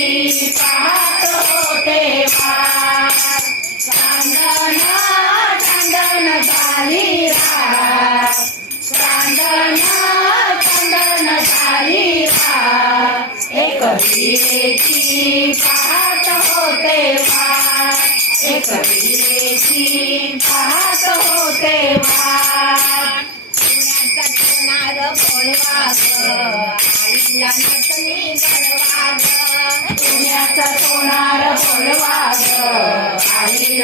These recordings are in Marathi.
पाहत होते वाट चांदण चांदण झाली रात चांदण चांदण झाली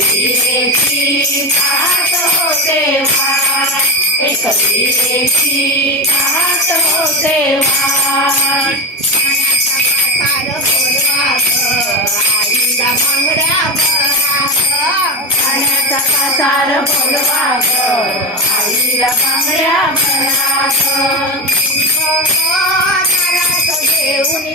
एक विरेची पाहत होते वाट एक विरेची पाहत होते आईला बांगड्या भराग पाण्याचा पातार बोलवाग आईला बांगड्या भराग घेऊन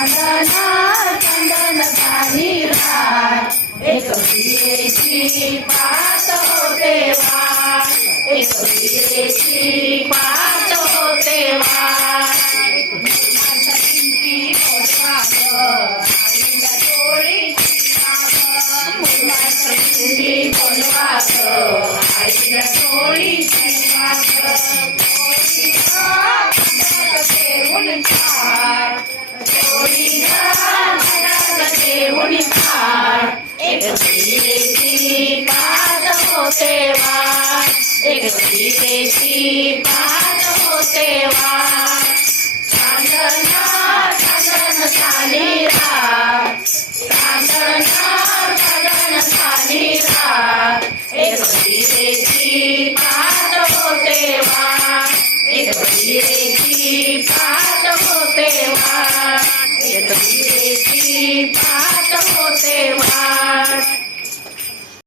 चांदण चांदण झाली एक विरेची पाहत होते एक विरेची पाहत होते वाट मुलाचा आईला वाट एक विरेची पाहत होते वाट